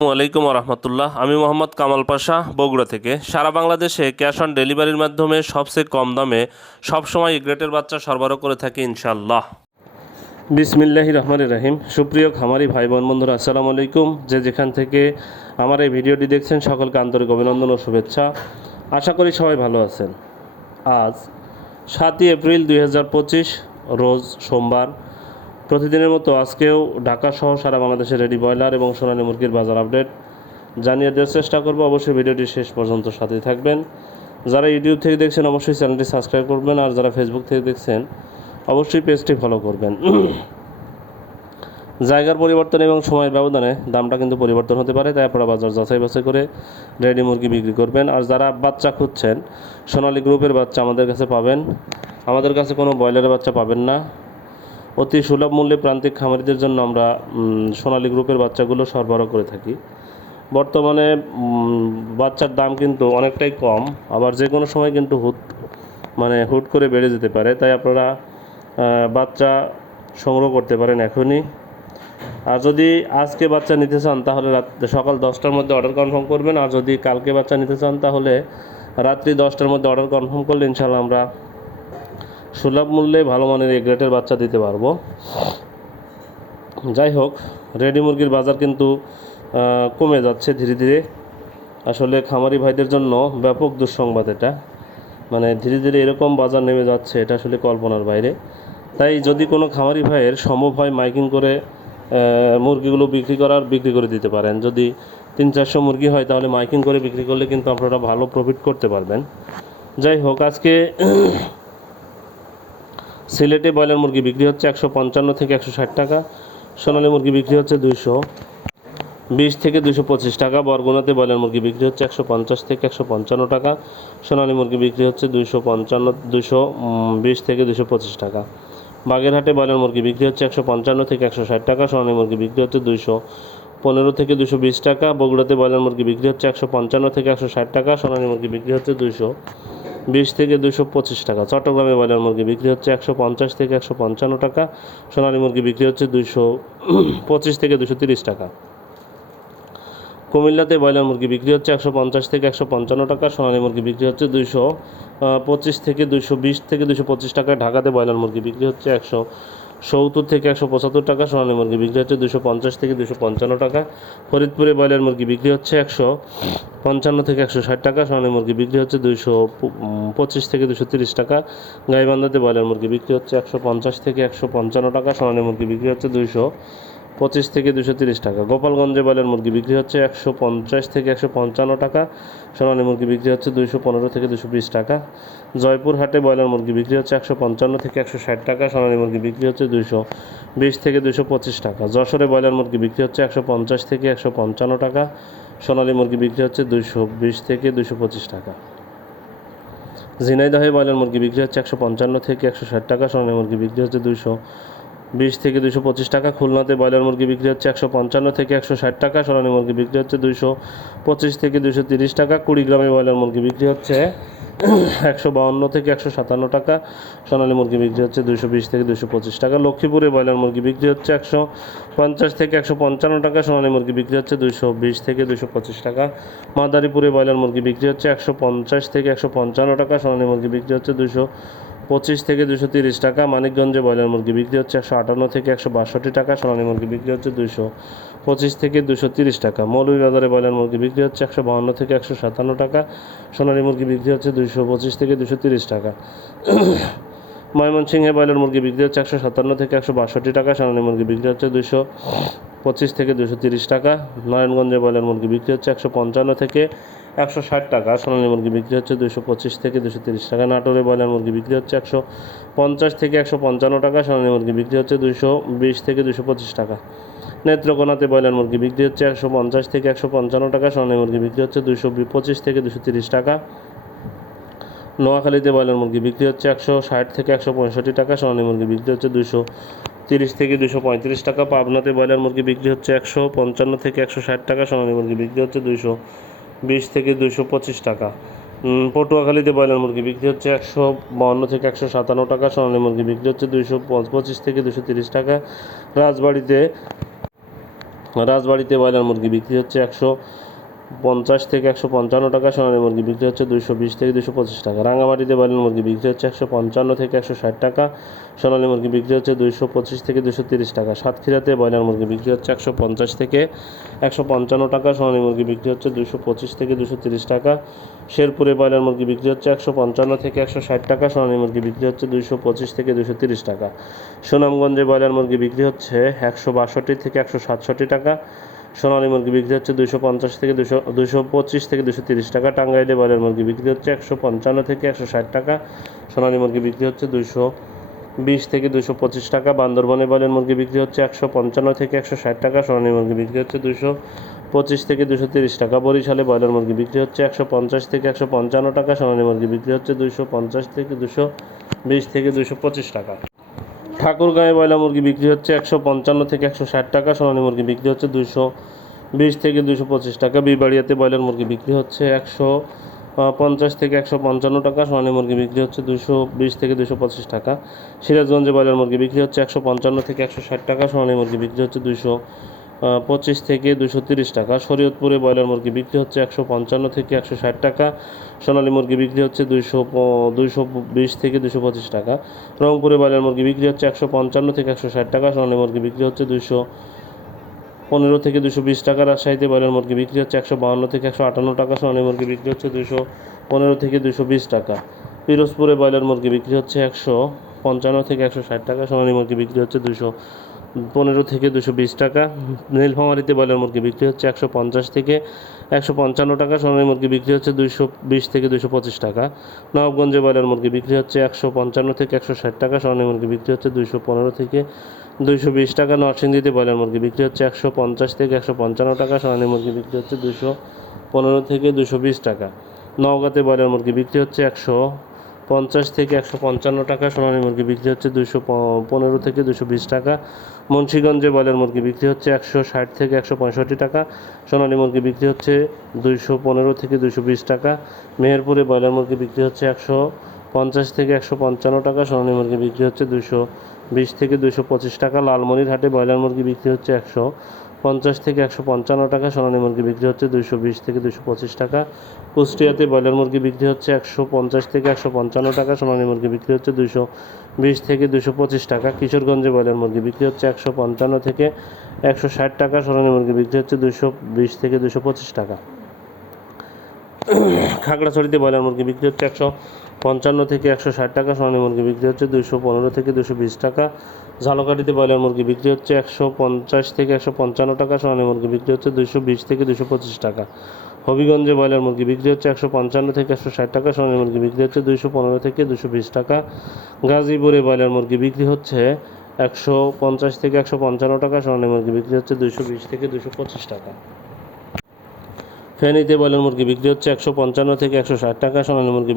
আসসালামু আলাইকুম রহমতুল্লাহ। আমি মোহাম্মদ কামাল পাশা, বগুড়া থেকে। সারা বাংলাদেশে ক্যাশ অন ডেলিভারির মাধ্যমে সবচেয়ে কম দামে সবসময় গ্রেটের বাচ্চা সরবরাহ করে থাকি ইনশাল্লাহ। বিসমিল্লাহির রহমানির রহিম। সুপ্রিয় খামারি ভাই বোন বন্ধুরা, আসসালামু আলাইকুম। যেখান থেকে আমার এই ভিডিওটি দেখছেন সকলকে আন্তরিক অভিনন্দন ও শুভেচ্ছা। আশা করি সবাই ভালো আছেন। আজ 7ই এপ্রিল 2025, রোজ সোমবার। প্রতিদিনের মতো আজকেও ঢাকা সহ সারা বাংলাদেশে রেডি ব্রয়লার এবং সোনালী মুরগির বাজার আপডেট জানিয়ে দেওয়ার চেষ্টা করব। অবশ্যই ভিডিওটি শেষ পর্যন্ত সাথে থাকবেন। যারা ইউটিউব থেকে দেখছেন অবশ্যই চ্যানেলটি সাবস্ক্রাইব করবেন, আর যারা ফেসবুক থেকে দেখছেন অবশ্যই পেজটি ফলো করবেন। জায়গার পরিবর্তন এবং সময়ের ব্যবধানে দামটা কিন্তু পরিবর্তন হতে পারে, তাই আপনারা বাজার যাচাই বাছাই করে রেডি মুরগি বিক্রি করবেন। আর যারা বাচ্চা খুঁজছেন, সোনালী গ্রুপের বাচ্চা আমাদের কাছে পাবেন। আমাদের কাছে কোনো ব্রয়লারের বাচ্চা পাবেন না। অতি সুলভ মূল্যে প্রান্তিক খামারিদের জন্য আমরা সোনালী গ্রুপের বাচ্চাগুলো সরবরাহ করে থাকি। বর্তমানে বাচ্চার দাম কিন্তু অনেকটাই কম, আবার যে কোনো সময় কিন্তু হুট করে বেড়ে যেতে পারে, তাই আপনারা বাচ্চা সংগ্রহ করতে পারেন এখনই। আর যদি আজকে বাচ্চা নিতে চান তাহলে সকাল 10টার মধ্যে অর্ডার কনফার্ম করবেন, আর যদি কালকে বাচ্চা নিতে চান তাহলে রাত্রি 10টার মধ্যে অর্ডার কনফার্ম করলে ইনশাআল্লাহ আমরা সুলভ মূল্যে ভালো মানের এই গ্রেটের বাচ্চা দিতে পারবো। যাই হোক, রেডি মুরগির বাজার কিন্তু কমে যাচ্ছে ধীরে ধীরে। আসলে খামারি ভাইদের জন্য ব্যাপক দুঃসংবাদ এটা। ধীরে ধীরে এরকম বাজার নেমে যাচ্ছে, এটা আসলে কল্পনার বাইরে। তাই যদি কোনো খামারি ভাইয়ের সম্ভব হয়, মাইকিং করে মুরগিগুলো বিক্রি করে দিতে পারেন। যদি 300-400 মুরগি হয় তাহলে মাইকিং করে বিক্রি করলে কিন্তু আপনারা ভালো প্রফিট করতে পারবেন। যাই হোক, আজকে সিলেটে ব্রয়লার মুরগি বিক্রি হচ্ছে 155 থেকে 160 টাকা। সোনালী মুরগি বিক্রি হচ্ছে 220 থেকে 225 টাকা। বরগুনাতে ব্রয়লার মুরগি বিক্রি হচ্ছে 150 থেকে 155 টাকা। সোনালী মুরগি বিক্রি হচ্ছে 220 থেকে 225 টাকা। বাগেরহাটে ব্রয়লার মুরগি বিক্রি হচ্ছে 155 থেকে 160 টাকা। সোনালী মুরগি বিক্রি হচ্ছে 215 থেকে 220 টাকা। বগুড়াতে ব্রয়লার মুরগি বিক্রি হচ্ছে 155 থেকে 160 টাকা। সোনালী মুরগি বিক্রি হচ্ছে 220 থেকে 225 টাকা। চট্টগ্রামে ব্রয়লার মুরগি বিক্রি হচ্ছে 150 থেকে 155 টাকা। সোনালী মুরগি বিক্রি হচ্ছে 225 থেকে 230 টাকা। কুমিল্লাতে ব্রয়লার মুরগি বিক্রি হচ্ছে 150 থেকে 155 টাকা। সোনালী মুরগি বিক্রি হচ্ছে 225 থেকে 220 থেকে 225 টাকায়। ঢাকাতে ব্রয়লার মুরগি বিক্রি হচ্ছে 170 থেকে 175 টাকা। সোনালী মুরগি বিক্রি হচ্ছে 250 থেকে 255 টাকা। ফরিদপুরে ব্রয়লার মুরগি বিক্রি হচ্ছে 155 থেকে 160 টাকা। সোনালী মুরগি বিক্রি হচ্ছে 225 থেকে 230 টাকা। গাইবান্ধাতে ব্রয়লার মুরগি বিক্রি হচ্ছে 150 থেকে 155 টাকা। সোনালী মুরগি বিক্রি হচ্ছে 225 থেকে 230 টাকা। গোপালগঞ্জে ব্রয়লার মুরগি বিক্রি হচ্ছে 150 থেকে 155 টাকা। সোনালী মুরগি বিক্রি হচ্ছে 215 থেকে 220 টাকা। জয়পুরহাটে ব্রয়লার মুরগি বিক্রি হচ্ছে 155 থেকে 160 টাকা। সোনালী মুরগি বিক্রি হচ্ছে 220 থেকে 225 টাকা। যশোরে ব্রয়লার মুরগি বিক্রি হচ্ছে 150 থেকে 155 টাকা। সোনালী মুরগি বিক্রি হচ্ছে 220 থেকে 225 টাকা। ঝিনাইদহে ব্রয়লার মুরগি বিক্রি হচ্ছে 155 থেকে 160 টাকা। সোনালী মুরগি বিক্রি হচ্ছে 220 থেকে 225 টাকা। খুলনাতে ব্রয়লার মুরগি বিক্রি হচ্ছে 155 থেকে 160 টাকা। সোনালী মুরগি বিক্রি হচ্ছে 225 থেকে 230 টাকা। কুড়িগ্রামে ব্রয়লার মুরগি বিক্রি হচ্ছে 152 থেকে 157 টাকা। সোনালী মুরগি বিক্রি হচ্ছে 220 থেকে 225 টাকা। লক্ষ্মীপুরে ব্রয়লার মুরগি বিক্রি হচ্ছে 150 থেকে 155 টাকা। সোনালী মুরগি বিক্রি হচ্ছে 220 থেকে 225 টাকা। মাদারীপুরে ব্রয়লার মুরগি বিক্রি হচ্ছে 150 থেকে 155 টাকা। সোনালী মুরগি বিক্রি হচ্ছে 225 থেকে 230 টাকা। মানিকগঞ্জে ব্রয়লার মুরগি বিক্রি হচ্ছে 158 থেকে 162 টাকা। সোনালী মুরগি বিক্রি হচ্ছে 225 থেকে 230 টাকা। মৌলভীবাজারে ব্রয়লার মুরগি বিক্রি হচ্ছে 152 থেকে 157 টাকা। সোনালী মুরগি বিক্রি হচ্ছে 225 থেকে 230 টাকা। ময়মনসিংহে ব্রয়লার মুরগি বিক্রি হচ্ছে 157 থেকে 162 টাকা। সোনালী মুরগি বিক্রি হচ্ছে 225 থেকে 230 টাকা। নারায়ণগঞ্জে ব্রয়লার মুরগি বিক্রি হচ্ছে 155 থেকে 160 টাকা। সোনালী মুরগি বিক্রি হচ্ছে 225 থেকে 230 টাকা। নাটোরে ব্রয়লার মুরগি বিক্রি হচ্ছে 150 থেকে 155 টাকা। সোনালী মুরগি বিক্রি হচ্ছে 220 থেকে 225 টাকা। নেত্রকোনাতে ব্রয়লার মুরগি বিক্রি হচ্ছে 150 থেকে 155 টাকা। সোনালী মুরগি বিক্রি হচ্ছে 225 থেকে 230 টাকা। নোয়াখালীতে ব্রয়লার মুরগি বিক্রি হচ্ছে 160 থেকে 165 টাকা। সোনালী মুরগি বিক্রি হচ্ছে 230 থেকে 235 টাকা। পাবনাতে ব্রয়লার মুরগি বিক্রি হচ্ছে 155 থেকে 160 টাকা। সোনালী মুরগি বিক্রি হচ্ছে 220 থেকে 225 টাকা। পটুয়াখালীতে ব্রয়লার মুরগি বিক্রি হচ্ছে 152 থেকে 157 টাকা। সোনালী মুরগি বিক্রি হচ্ছে 225 থেকে 230 টাকা। রাজবাড়িতে রাজবাড়িতে ব্রয়লার মুরগি বিক্রি হচ্ছে 150 থেকে 155 টাকা, সোনালী মুরগি বিক্রি হচ্ছে 220 থেকে 225 টাকা। রাঙামাটিতে ব্রয়লার মুরগি বিক্রি হচ্ছে 155 থেকে 160 টাকা, সোনালী মুরগি বিক্রি হচ্ছে 225 থেকে 230 টাকা। সাতক্ষীরাতে ব্রয়লার মুরগি বিক্রি হচ্ছে 150 থেকে 155 টাকা, সোনালী মুরগি বিক্রি হচ্ছে 225 থেকে 230 টাকা। শেরপুরে ব্রয়লার মুরগি বিক্রি হচ্ছে 155 থেকে 160 টাকা, সোনালী মুরগি বিক্রি হচ্ছে 225 থেকে 230 টাকা। সুনামগঞ্জে ব্রয়লার মুরগি বিক্রি হচ্ছে 162 থেকে 167 টাকা, সোনালী মুরগি বিক্রি হচ্ছে 250 থেকে 225 থেকে 230 টাকা। টাঙ্গাইলে ব্রয়লার মুরগি বিক্রি হচ্ছে 155 থেকে 160 টাকা, সোনালী মুরগি বিক্রি হচ্ছে 220 থেকে 225 টাকা। বান্দরবানে ব্রয়লার মুরগি বিক্রি হচ্ছে 155 থেকে 160 টাকা, সোনালী মুরগি বিক্রি হচ্ছে 225 থেকে 230 টাকা। বরিশালে ব্রয়লার মুরগি বিক্রি হচ্ছে 150 থেকে 155 টাকা, সোনালী মুরগি বিক্রি হচ্ছে 250 থেকে 220 থেকে 225 টাকা। ঠাকুরগাঁয়ে ব্রয়লার মুরগি বিক্রি হচ্ছে 155 থেকে 160 টাকা, সোনালী মুরগি বিক্রি হচ্ছে 220 থেকে 225 টাকা। বিবাড়িয়াতে ব্রয়লার মুরগি বিক্রি হচ্ছে 150 থেকে 155 টাকা, সোনালী মুরগি বিক্রি হচ্ছে 220 থেকে 225 টাকা। সিরাজগঞ্জে ব্রয়লার মুরগি বিক্রি হচ্ছে 155 থেকে 160 টাকা, সোনালী মুরগি বিক্রি হচ্ছে 225 থেকে 230 টাকা। শরীয়তপুরে ব্রয়লার মুরগি বিক্রি হচ্ছে 155 থেকে 160 টাকা, সোনালী মুরগি বিক্রি হচ্ছে 220 থেকে 225 টাকা। রংপুরে ব্রয়লার মুরগি বিক্রি হচ্ছে 155 থেকে 160 টাকা, সোনালী মুরগি বিক্রি হচ্ছে 215 থেকে 220 টাকা। রাজশাহীতে ব্রয়লার মুরগি বিক্রি হচ্ছে 152 থেকে 158 টাকা, সোনালী মুরগি বিক্রি হচ্ছে 215 থেকে 220 টাকা। পিরোজপুরে ব্রয়লার মুরগি বিক্রি হচ্ছে 155 থেকে 160 টাকা, সোনালী মুরগি বিক্রি হচ্ছে 215 থেকে 220 টাকা। নীলফামারীতে ব্রয়লার মুরগি বিক্রি হচ্ছে 150 থেকে 155 টাকা, সোনালী মুরগি বিক্রি হচ্ছে 220 থেকে 225 টাকা। নবাবগঞ্জে ব্রয়লার মুরগি বিক্রি হচ্ছে 155 থেকে 160 টাকা, সোনালী মুরগি বিক্রি হচ্ছে 215 থেকে 220 টাকা। নরসিংদীতে ব্রয়লার মুরগি বিক্রি হচ্ছে 150 থেকে 155 টাকা, সোনালী মুরগি বিক্রি হচ্ছে 215 থেকে 220 টাকা। নওগাঁতে ব্রয়লার মুরগি বিক্রি হচ্ছে 150 থেকে 155 টাকা, সোনালী মুরগি বিক্রি হচ্ছে 215 থেকে 220 টাকা। মুন্সিগঞ্জে ব্রয়লার মুরগি বিক্রি হচ্ছে 160 থেকে 165 টাকা, সোনালী মুরগি বিক্রি হচ্ছে 215 থেকে 220 টাকা। মেহেরপুরে ব্রয়লার মুরগি বিক্রি হচ্ছে 150 থেকে 155 টাকা, সোনালী মুরগি বিক্রি হচ্ছে 220 থেকে 225 টাকা। লালমনিরহাটে ব্রয়লার মুরগি বিক্রি হচ্ছে 150 থেকে 155 টাকা, সোনালী মুরগি বিক্রি হচ্ছে 220 থেকে 225 টাকা। কুষ্টিয়াতে ব্রয়লার মুরগি বিক্রি হচ্ছে 150 থেকে 155 টাকা, সোনালী মুরগি বিক্রি হচ্ছে 220 থেকে 225 টাকা। কিশোরগঞ্জে ব্রয়লার মুরগি বিক্রি হচ্ছে 155 থেকে 160 টাকা, সোনালী মুরগি বিক্রি হচ্ছে 220 থেকে 225 টাকা। খাগড়াছড়িতে ব্রয়লার মুরগি বিক্রি হচ্ছে 155 থেকে 160 টাকা, সোনালী মুরগি বিক্রি হচ্ছে 215 থেকে 220 টাকা। ঝালকাঠিতে ব্রয়লার মুরগি বিক্রি হচ্ছে 150 থেকে 155 টাকা, সোনালী মুরগি বিক্রি হচ্ছে 220 থেকে 225 টাকা। হবিগঞ্জে ব্রয়লার মুরগি বিক্রি হচ্ছে 155 থেকে 160 টাকা, সোনালী মুরগি বিক্রি হচ্ছে 215 থেকে 220 টাকা। গাজীপুরে ব্রয়লার মুরগি বিক্রি হচ্ছে 150 থেকে 155 টাকা, সোনালী মুরগি বিক্রি হচ্ছে 220 থেকে 225 টাকা। ফেনীতে ব্রয়লার মুরগি বিক্রি হচ্ছে 155 থেকে 160 টাকা, সোনালী মুরগি